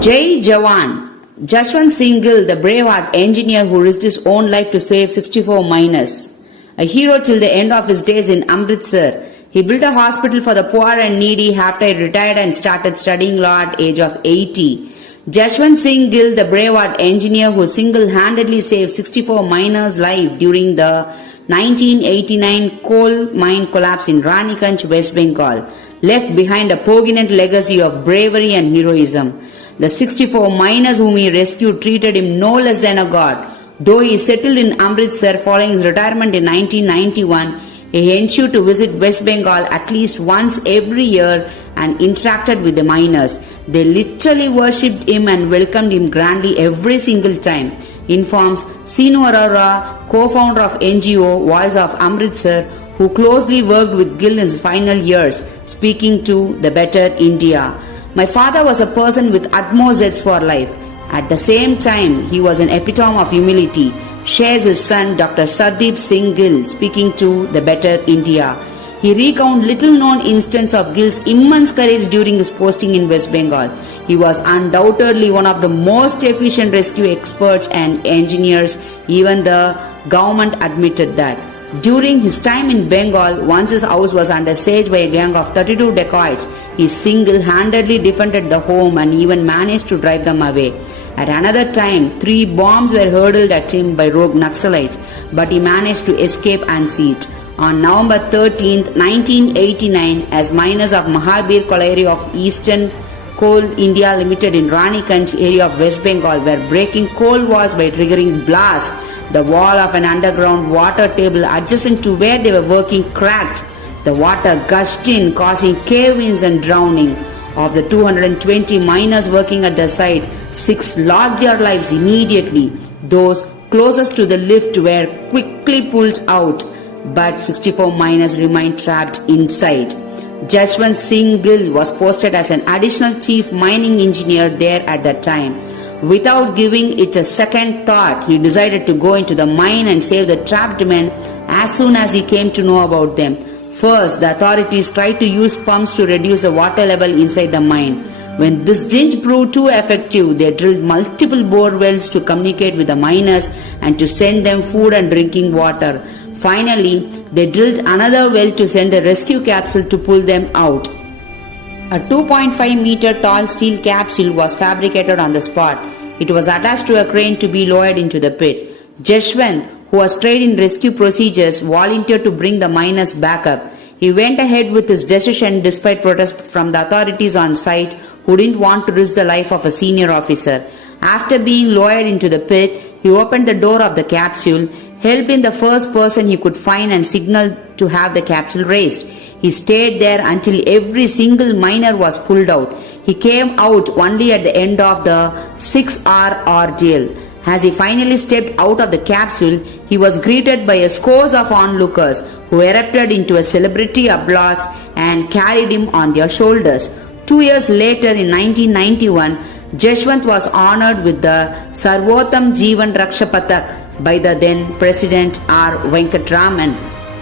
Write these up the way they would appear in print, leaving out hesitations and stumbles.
Jai Jawan. Jashwant Singh Gill, the braveheart engineer who risked his own life to save 64 miners. A hero till the end of his days in Amritsar, he built a hospital for the poor and needy after he retired and started studying law at age of 80. Jashwant Singh Gill, the braveheart engineer who single-handedly saved 64 miners' lives during the 1989 coal mine collapse in Raniganj, West Bengal, left behind a poignant legacy of bravery and heroism. The 64 miners whom he rescued treated him no less than a god. Though he settled in Amritsar following his retirement in 1991, he ensured to visit West Bengal at least once every year and interacted with the miners. They literally worshipped him and welcomed him grandly every single time, informs Sinu Arora, co-founder of NGO Voice of Amritsar, who closely worked with Gill in his final years, speaking to The Better India. My father was a person with utmost zest for life. At the same time, he was an epitome of humility, shares his son Dr. Sardeep Singh Gill, speaking to The Better India. He recounts little-known instance of Gill's immense courage during his posting in West Bengal. He was undoubtedly one of the most efficient rescue experts and engineers. Even the government admitted that. During his time in Bengal, once his house was under siege by a gang of 32 dacoits, he single-handedly defended the home and even managed to drive them away. At another time, 3 bombs were hurled at him by rogue Naxalites, but he managed to escape unscathed. On November 13, 1989, as miners of Mahabir Colliery of Eastern Coal India Limited in Raniganj area of West Bengal were breaking coal walls by triggering blast, the wall of an underground water table adjacent to where they were working cracked. The water gushed in, causing cave-ins and drowning. Of the 220 miners working at the site, 6 lost their lives immediately. Those closest to the lift were quickly pulled out, but 64 miners remained trapped inside. Jashwant Singh Gill was posted as an additional chief mining engineer there at that time. Without giving it a second thought, he decided to go into the mine and save the trapped men as soon as he came to know about them. First, the authorities tried to use pumps to reduce the water level inside the mine. When this didn't prove too effective, they drilled multiple bore wells to communicate with the miners and to send them food and drinking water. Finally, they drilled another well to send a rescue capsule to pull them out. A 2.5 meter tall steel capsule was fabricated on the spot. It was attached to a crane to be lowered into the pit. Jashwant, who was trained in rescue procedures, volunteered to bring the miners back up. He went ahead with his decision despite protest from the authorities on site who didn't want to risk the life of a senior officer. After being lowered into the pit, he opened the door of the capsule, helped in the first person he could find and signaled to have the capsule raised. He stayed there until every single miner was pulled out. He came out only at the end of the 6-hour ordeal. As he finally stepped out of the capsule, he was greeted by a scores of onlookers who erupted into a celebrity applause and carried him on their shoulders. 2 years later, in 1991, Jashwant was honored with the Sarvotam Jeevan Raksha Patak by the then President R. Venkatraman.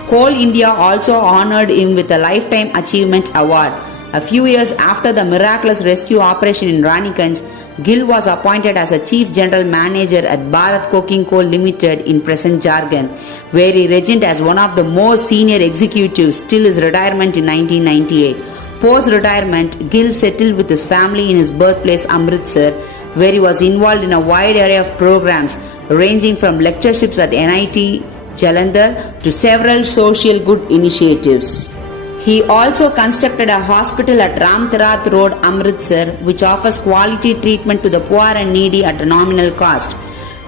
Coal India also honored him with a Lifetime Achievement Award. A few years after the miraculous rescue operation in Raniganj, Gill was appointed as a Chief General Manager at Bharat Coking Coal Limited in present Jharkhand, where he regimented as one of the most senior executives till his retirement in 1998. Post-retirement, Gill settled with his family in his birthplace Amritsar, where he was involved in a wide array of programs ranging from lectureships at NIT Jalandhar to several social good initiatives. He also constructed a hospital at Ramtirath Road, Amritsar, which offers quality treatment to the poor and needy at a nominal cost.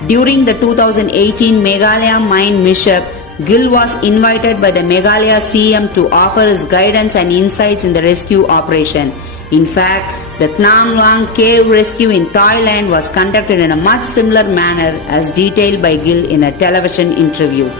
During the 2018 Meghalaya mine mishap, Gill was invited by the Meghalaya CM to offer his guidance and insights in the rescue operation. In fact, the Tham Luang cave rescue in Thailand was conducted in a much similar manner as detailed by Gill in a television interview.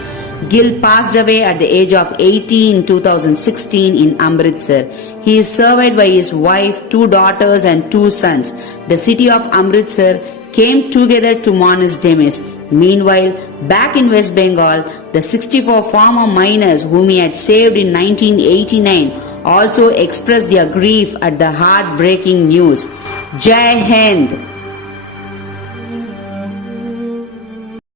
Gill passed away at the age of 80 in 2016 in Amritsar. He is survived by his wife, 2 daughters and 2 sons. The city of Amritsar came together to mourn his demise. Meanwhile, back in West Bengal, the 64 former miners whom he had saved in 1989 also expressed their grief at the heartbreaking news. Jai Hind.